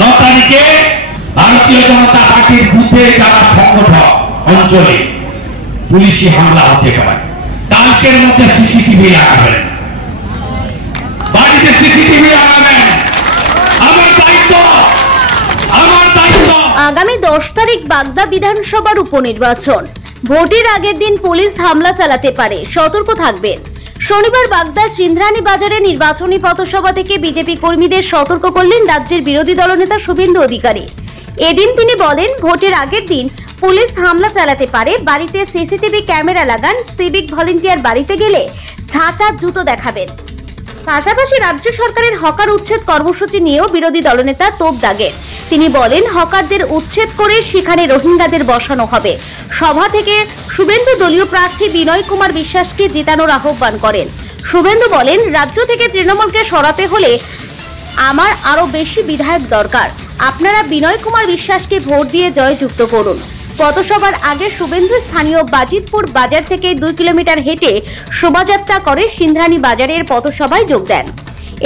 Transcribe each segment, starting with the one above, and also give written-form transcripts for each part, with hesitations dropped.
9 তারিখে ভারতীয় জনতা পার্টির বুথে যারা সংগঠক অঞ্চলে পুলিশি হামলা হতে পারে। কালকের মধ্যে সিসিটিভি লাগাবেন, বাড়িতে সিসিটিভি লাগাবেন। আমার দায়িত্ব। আগামী 10 তারিখ বাগদা বিধানসভার উপনির্বাচন। ভোটের আগের দিন পুলিশ হামলা চালাতে পারে, সতর্ক থাকবেন। শনিবার বাগদা সিন্ধ্রানী বাজারে নির্বাচনী পথসভা থেকে বিজেপি কর্মীদের সতর্ক করলেন রাজ্যের বিরোধী দলনেতা শুভেন্দু অধিকারী। এদিন তিনি বলেন, ভোটের আগের দিন পুলিশ হামলা চালাতে পারে, বাড়িতে সিসিটিভি ক্যামেরা লাগান, সিভিক ভলেন্টিয়ার বাড়িতে গেলে ঝাঁটা জুতো দেখাবেন। পাশাপাশি রাজ্য সরকারের হকার উচ্ছেদ কর্মসূচি নিয়েও বিরোধী দলনেতা তোপ দাগেন। তিনি বলেন, হকারদের উচ্ছেদ করে সেখানে রোহিঙ্গাদের বসানো হবে। সভা থেকে শুভেন্দু দলীয় প্রার্থী বিনয় কুমার বিশ্বাসকে জেতানোর আহ্বান করেন। শুভেন্দু বলেন, রাজ্য থেকে তৃণমূলকে সরাতে হলে আমার আরো বেশি বিধায়ক দরকার। আপনারা বিনয় কুমার বিশ্বাসকে ভোট দিয়ে জয়যুক্ত করুন। পথসভার আগে শুভেন্দু স্থানীয় বাজিতপুর বাজার থেকে 2 কিলোমিটার হেঁটে শোভাযাত্রা করে সিন্ধ্রানী বাজারের পথসভায় যোগ দেন।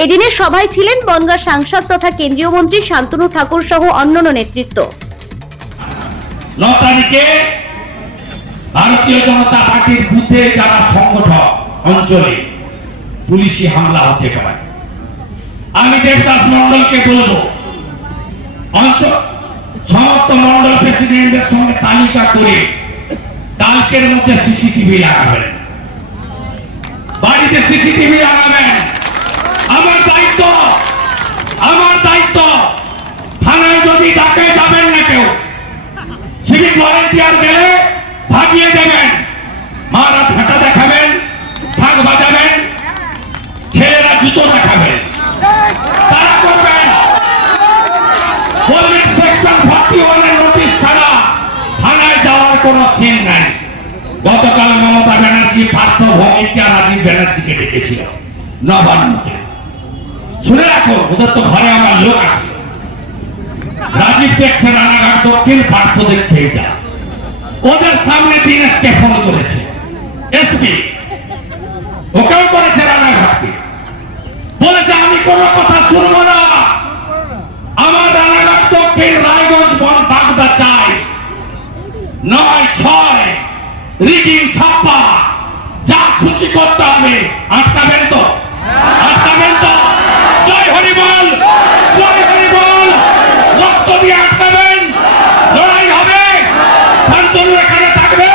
এদিনের সভায় ছিলেন বনগাঁ সাংসদ তথা কেন্দ্রীয় মন্ত্রী শান্তনু ঠাকুর সহ অন্যান্য নেতৃত্ব। 9 তারিখে ভারতীয় জনতা পার্টির বুথে যারা সংগঠক অঞ্চলে পুলিশি হামলা হতে পারে। আমি দেবদাস মন্ডলকে বলবো, সমস্ত মন্ডল প্রেসিডেন্টের সঙ্গে তালিকা করে কালকের মধ্যে সিসিটিভি লাগাবেন, বাড়িতে সিসিটিভি লাগাবেন। আমার দায়িত্ব। থানায় যদি ডাকে যাবেন না কেউ, সিভিক ভলেন্টিয়ার গেলে ভাগিয়ে দেবেন। মারা ঝাঁটা দেখাবেন, শাক বাজাবেন, ছেলেরা জুতো দেখাবেন। তারা করবেন। সেকশন 41 নোটিশ ছাড়া থানায় যাওয়ার কোন সিন নাই। গতকাল মমতা ব্যানার্জি পার্থ ভৌমিককে আর রাজীব ব্যানার্জিকে ডেকেছিল নবান্নতে। শুনে রাখো, ওদের তো ঘরে আমার লোক আছে। রাজীব দেখছে রানাঘাট দক্ষিণ, পার্থ দেখছে এটা। ওদের সামনে দিনেশকে ফোন করেছে এসপি, ওকেও করেছে রানাঘাটকে। বলেছে, আমি কোন কথা শুনবো না, আমার রানাঘাট দক্ষিণ রায়গঞ্জ বাগদা চাই। 9-6 রিডিং ছাপ্পা, যা খুশি করতে হবে। আটকাবেন তো? জয় হরি বল, রক্ত দিয়ে আটকাবেন। লড়াই হবে। শান্তনু এখানে থাকবে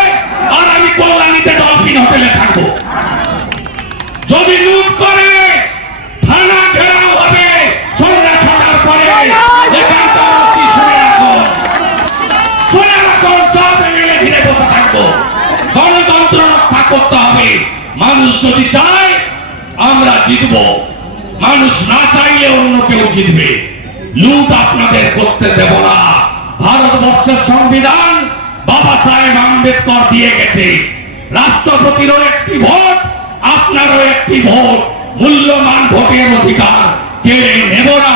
আর আমি কল্যাণীতে ডলফিন হোটেলে থাকবো। যদি লুট করে থানা ঘেরাও হবে সন্ধ্যা 6টার পরে। শুনে রাখুন, সব মিলে ঘিরে বসে থাকবো। গণতন্ত্র রক্ষা করতে হবে। মানুষ যদি চায় আমরা জিতবো, মানুষ না চাইলে অন্য কেউ জিতবে। লুট আপনাদের করতে দেব না। ভারতবর্ষের সংবিধান বাবা সাহেব আম্বেদকর দিয়ে গেছে। রাষ্ট্রপতিরও একটি ভোট, আপনারও একটি ভোট। মূল্যবান ভোটের অধিকার কেড়ে নেব না।